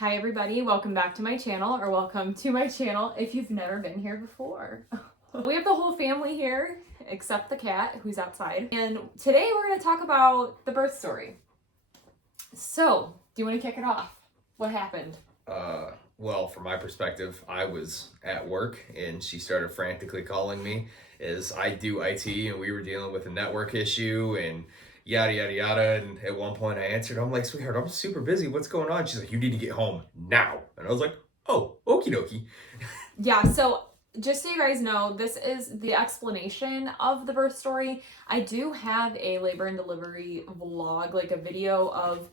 Hi everybody, welcome back to my channel, or welcome to my channel if you've never been here before. We have the whole family here, except the cat who's outside. And today we're going to talk about the birth story. So, do you want to kick it off? What happened? Well, from my perspective, I was at work and she started frantically calling me as I do IT, and we were dealing with a network issue and yada yada yada. And at one point I answered, I'm like, sweetheart, I'm super busy. What's going on? She's like, you need to get home now. And I was like, oh, okie dokie. Yeah, so just so you guys know, this is the explanation of the birth story. I do have a labor and delivery vlog, like a video of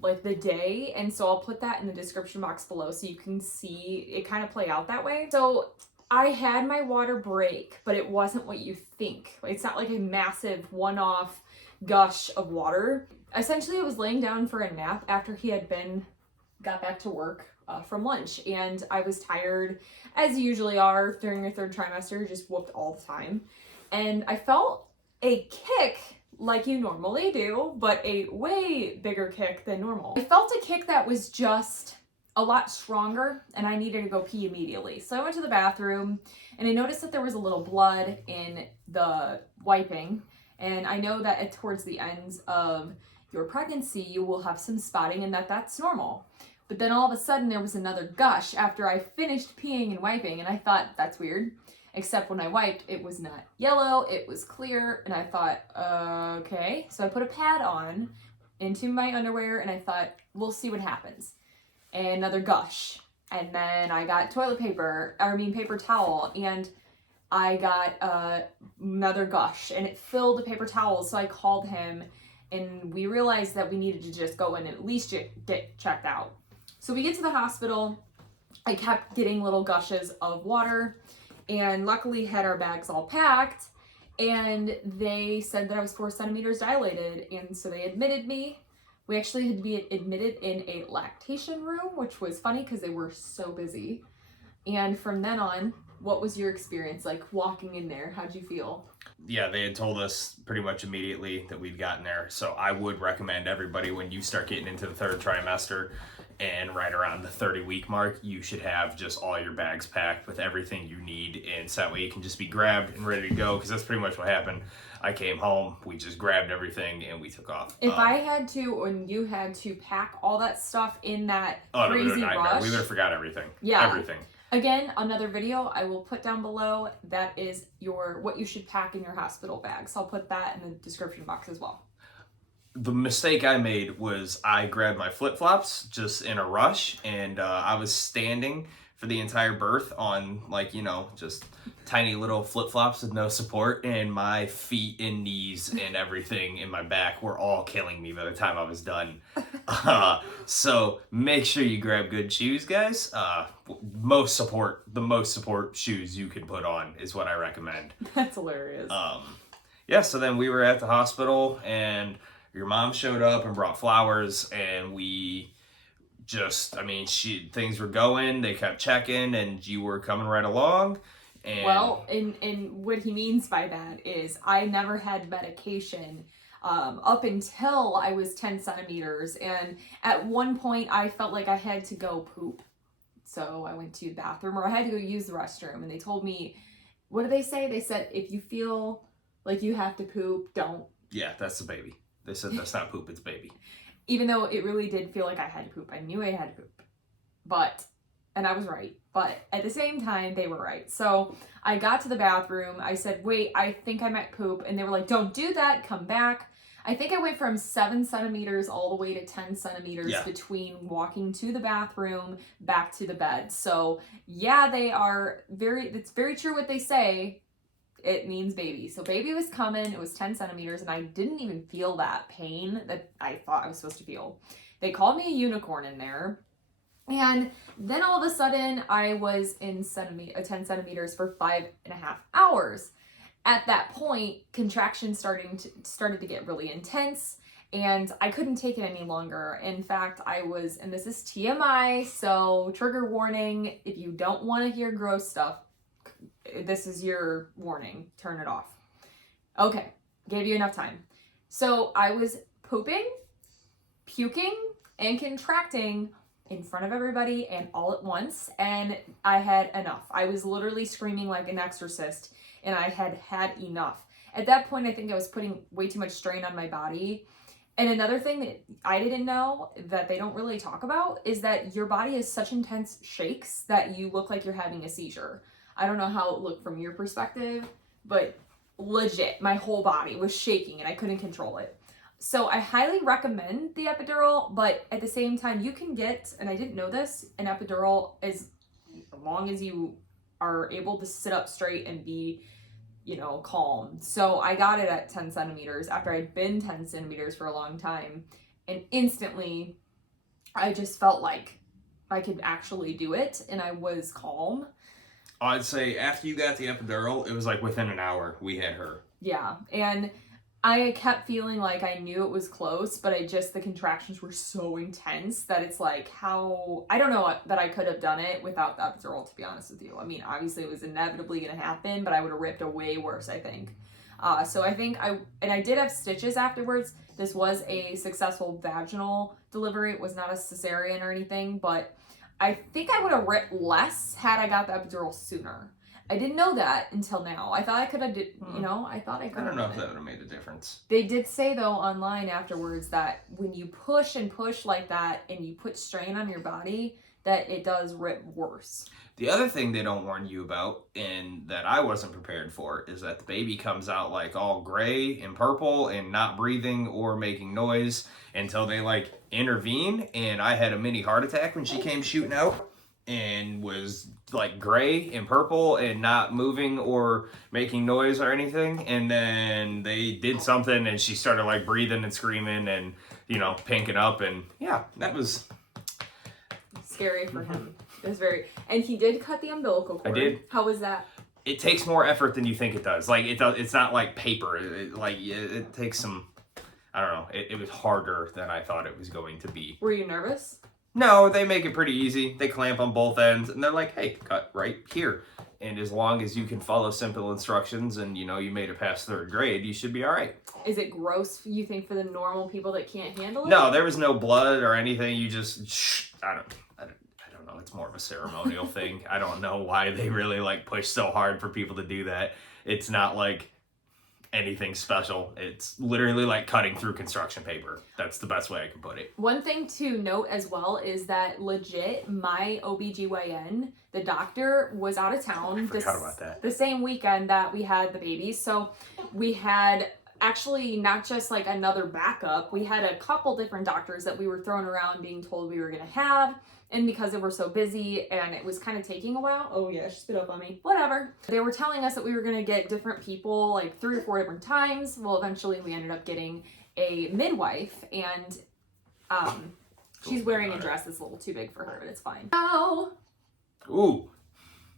like the day, and so I'll put that in the description box below so you can see it kind of play out that way. So I had my water break, but it wasn't what you think. It's not like a massive one-off gush of water. Essentially, I was laying down for a nap after he had got back to work from lunch, and I was tired, as you usually are during your third trimester, just whooped all the time. And I felt a kick like you normally do, but a way bigger kick than normal. I felt a kick that was just a lot stronger, and I needed to go pee immediately. So I went to the bathroom, and I noticed that there was a little blood in the wiping, and I know that towards the ends of your pregnancy, you will have some spotting, and that's normal. But then all of a sudden there was another gush after I finished peeing and wiping, and I thought, that's weird. Except when I wiped, it was not yellow, it was clear, and I thought, okay. So I put a pad on into my underwear, and I thought, we'll see what happens. And another gush. And then I got paper towel, and I got another gush, and it filled the paper towels. So I called him, and we realized that we needed to just go in and at least get checked out. So we get to the hospital. I kept getting little gushes of water, and luckily had our bags all packed, and they said that I was 4 centimeters dilated, and so they admitted me. We actually had to be admitted in a lactation room, which was funny because they were so busy. And from then on, what was your experience like walking in there? How'd you feel? Yeah, they had told us pretty much immediately that we'd gotten there. So I would recommend everybody, when you start getting into the third trimester and right around the 30-week mark, you should have just all your bags packed with everything you need. And so that way you can just be grabbed and ready to go, because that's pretty much what happened. I came home, we just grabbed everything, and we took off. If I had to, and you had to pack all that stuff in that crazy rush. We would have forgot everything. Yeah. Everything. Again, another video I will put down below. That is what you should pack in your hospital bags. I'll put that in the description box as well. The mistake I made was I grabbed my flip-flops just in a rush, and I was standing for the entire birth on, like, just tiny little flip-flops with no support, and my feet and knees and everything in my back were all killing me by the time I was done. So make sure you grab good shoes, guys. The most support shoes you can put on is what I recommend. That's hilarious. Yeah, so then we were at the hospital, and your mom showed up and brought flowers, and we just, things were going, they kept checking, and you were coming right along. And well, and what he means by that is I never had medication up until I was 10 centimeters. And at one point I felt like I had to go poop. So I went to the bathroom, or I had to go use the restroom, and they told me, what did they say? They said, if you feel like you have to poop, don't. Yeah, that's the baby. They said that's not poop, it's baby. Even though it really did feel like I had to poop. I knew I had to poop. And I was right. But at the same time, they were right. So I got to the bathroom. I said, wait, I think I might poop. And they were like, don't do that. Come back. I think I went from 7 centimeters all the way to 10 centimeters between walking to the bathroom, back to the bed. So yeah, it's very true what they say. It means baby. So baby was coming. It was 10 centimeters, and I didn't even feel that pain that I thought I was supposed to feel. They called me a unicorn in there. And then all of a sudden I was in 10 centimeters for 5.5 hours. At that point, contractions started to get really intense, and I couldn't take it any longer. In fact, and this is TMI, so trigger warning, if you don't want to hear gross stuff, this is your warning. Turn it off. Okay, gave you enough time. So I was pooping, puking, and contracting in front of everybody and all at once, and I had enough. I was literally screaming like an exorcist, and I had had enough. At that point, I think I was putting way too much strain on my body. And another thing that I didn't know that they don't really talk about is that your body has such intense shakes that you look like you're having a seizure. I don't know how it looked from your perspective, but legit, my whole body was shaking and I couldn't control it. So I highly recommend the epidural, but at the same time, you can get, and I didn't know this, an epidural as long as you are able to sit up straight and be, you know, calm. So I got it at 10 centimeters after I'd been 10 centimeters for a long time. And instantly, I just felt like I could actually do it and I was calm. I'd say after you got the epidural, it was like within an hour we had her. Yeah, and I kept feeling like I knew it was close, but the contractions were so intense that it's like how, I don't know that I could have done it without the epidural, to be honest with you. I mean, obviously it was inevitably going to happen, but I would have ripped a way worse, I think. So I think I did have stitches afterwards. This was a successful vaginal delivery. It was not a cesarean or anything, but I think I would have ripped less had I got the epidural sooner. I didn't know that until now. I thought I could have, I thought I could have. I don't know if that would have made a difference. They did say, though, online afterwards that when you push and push like that and you put strain on your body, that it does rip worse. The other thing they don't warn you about, and that I wasn't prepared for, is that the baby comes out like all gray and purple and not breathing or making noise until they like intervene. And I had a mini heart attack when she came shooting out and was like gray and purple and not moving or making noise or anything. And then they did something and she started like breathing and screaming and, pinking up. And yeah, that was scary for him. It was and he did cut the umbilical cord. I did. How was that? It takes more effort than you think it does. Like it's not like paper. It takes some, I don't know. It was harder than I thought it was going to be. Were you nervous? No, they make it pretty easy. They clamp on both ends and they're like, hey, cut right here. And as long as you can follow simple instructions and, you made it past 3rd grade, you should be all right. Is it gross, you think, for the normal people that can't handle it? No, there was no blood or anything. You just, I don't know. It's more of a ceremonial thing. I don't know why they really push so hard for people to do that. It's not like anything special. It's literally like cutting through construction paper. That's the best way I can put it. One thing to note as well is that legit my OBGYN, the doctor, was out of town. I forgot about that. The same weekend that we had the baby. So we had actually not just like another backup. We had a couple different doctors that we were throwing around being told we were going to have. And because they were so busy and it was kind of taking a while. Oh yeah, she spit up on me. Whatever. They were telling us that we were going to get different people like 3 or 4 different times. Well, eventually we ended up getting a midwife and she's wearing a dress that's a little too big for her, but it's fine. Oh. Ooh.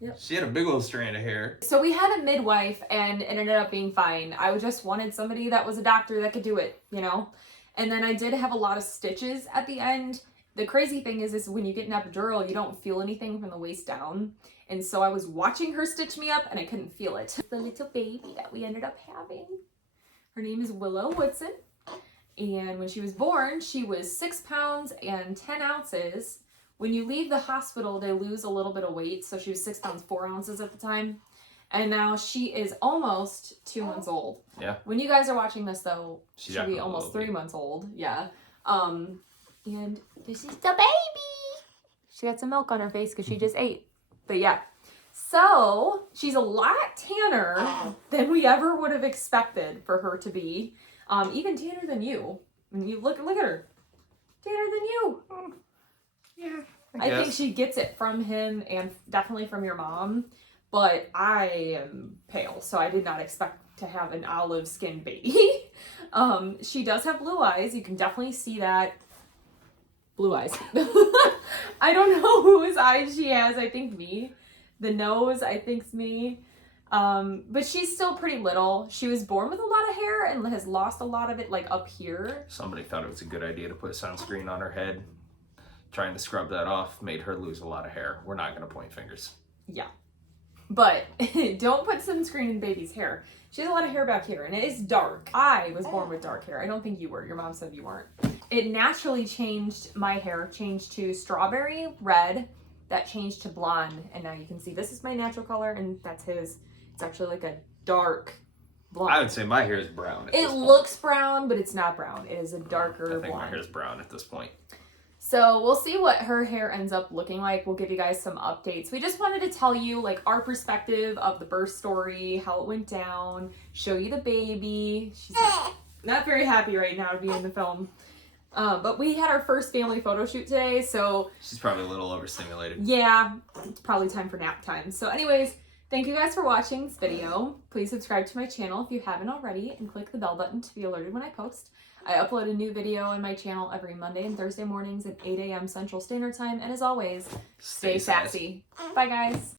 Yep. She had a big old strand of hair. So we had a midwife and it ended up being fine. I just wanted somebody that was a doctor that could do it, And then I did have a lot of stitches at the end. The crazy thing is when you get an epidural, you don't feel anything from the waist down. And so I was watching her stitch me up and I couldn't feel it. The little baby that we ended up having. Her name is Willow Woodson. And when she was born, she was 6 pounds and 10 ounces. When you leave the hospital, they lose a little bit of weight. So she was 6 pounds, 4 ounces at the time. And now she is almost 2 months old. Yeah. When you guys are watching this though, she'll be almost 3 be. months old. Yeah. And this is the baby. She got some milk on her face because she just ate. But yeah. So she's a lot tanner than we ever would have expected for her to be. Even tanner than you. When you look at her. Tanner than you. Yeah. I think she gets it from him and definitely from your mom. But I am pale, so I did not expect to have an olive skinned baby. She does have blue eyes. You can definitely see that. Blue eyes. I don't know whose eyes she has. I think me. The nose, I think's me. But she's still pretty little. She was born with a lot of hair and has lost a lot of it up here. Somebody thought it was a good idea to put sunscreen on her head. Trying to scrub that off made her lose a lot of hair. We're not going to point fingers. Yeah. But don't put sunscreen in baby's hair. She has a lot of hair back here and it is dark. I was born with dark hair. I don't think you were. Your mom said you weren't. it naturally changed, my hair changed to strawberry red, that changed to blonde, and now you can see this is my natural color and that's his. It's actually like a dark blonde. I would say my hair is brown. It looks brown, but it's not brown. It is a darker I think blonde. my hair is brown at this point. So we'll see what her hair ends up looking like. We'll give you guys some updates. We just wanted to tell you like our perspective of the birth story, how it went down, show you the baby. She's not very happy right now to be in the film. But we had our first family photo shoot today, so She's probably a little overstimulated. yeah, it's probably time for nap time. So anyways, thank you guys for watching this video. Please subscribe to my channel if you haven't already and click the bell button to be alerted when I post. I upload a new video on my channel every Monday and Thursday mornings at 8 a.m. Central Standard Time. And as always, stay sassy. Bye guys.